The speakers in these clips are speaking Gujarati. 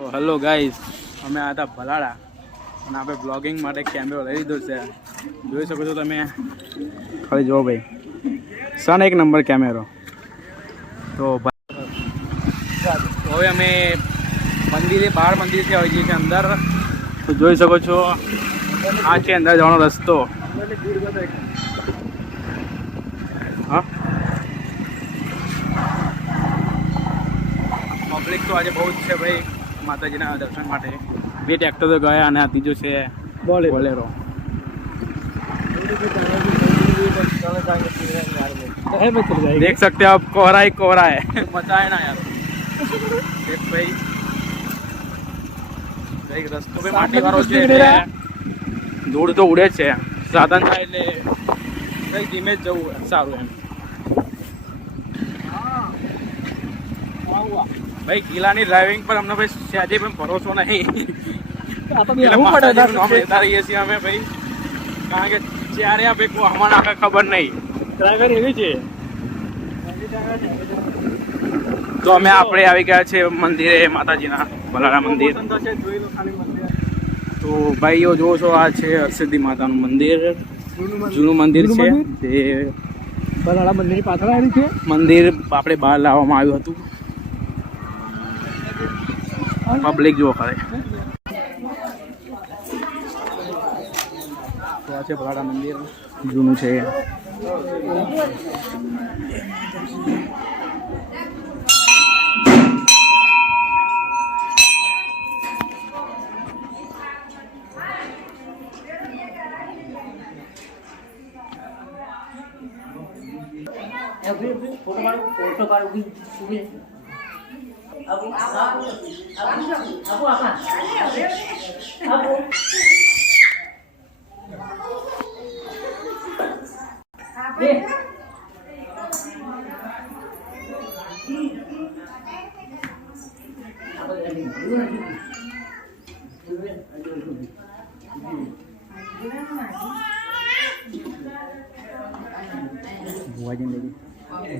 હેલો ગાઈસ, અમે આવ્યા હતા ભલાડા અને આપણે બ્લોગિંગ માટે કેમેરો લઈ લીધો છે. જોઈ શકો છો તમે, ખાલી જુઓ ભાઈ, સન એક નંબર કેમેરો. તો હવે અમે મંદિરે બહાર મંદિરથી આવી જઈએ છીએ અંદર. તો જોઈ શકો છો, આ છે અંદર જવાનો રસ્તો. હા, પબ્લિક તો આજે બહુ જ છે ભાઈ માતાજીના દર્શન માટે. બે ટ્રેક્ટરો ગયા અને આ ત્રીજો છે બોલેરો. देख सकते हो आप, कोहरा ही कोहरा है. मजा है ना यार. देख भाई, भाई रस्तो पे माटी वाળો છે એટલે ધૂળ તો ઉડે છે. સાધન થાય એટલે કઈ ધીમે જ જવું સારું એમ. ભાઈ ગિલાની ડ્રાઇવિંગ પર અમને ભાઈ સહેજે પણ ભરોસો નહીં. નામ લેતા રહીએ છીએ અમે ભાઈ, કારણ કે ત્યારે આ ભાઈ હમણાં આખા ખબર નહીં ડ્રાઈવર એવી છે. તો અમે આપણે આવી ગયા છે મંદિરે, માતાજીના ભલાડા મંદિર. તો ભાઈઓ જોવો છો, આ છે હરસિદ્ધિ માતાનું મંદિર. જૂનું મંદિર છે તે ભલાડા મંદિરની પાછળ આવ્યું છે. મંદિર આપણે બહાર લાવવામાં આવ્યું હતું. પબ્લિક જુઓ કરે. તો આ છે ભલાડા મંદિર, જૂનું છે. फोटो पाडू अबू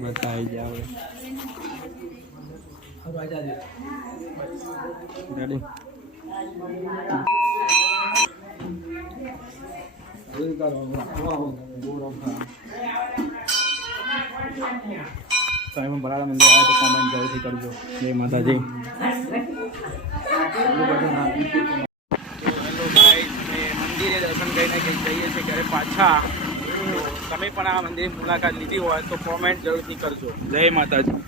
बताई जाओ रेडी. તમે પણ ભલાડા મંદિર આવે તો કોમેન્ટ જરૂરથી કરજો. જય માતાજી. હેલો ગાઈસ, મંદિરે દર્શન કરીને જઈએ છીએ ઘરે પાછા. તમે પણ આ મંદિરની મુલાકાત લીધી હોય તો કોમેન્ટ જરૂરથી કરજો. જય માતાજી.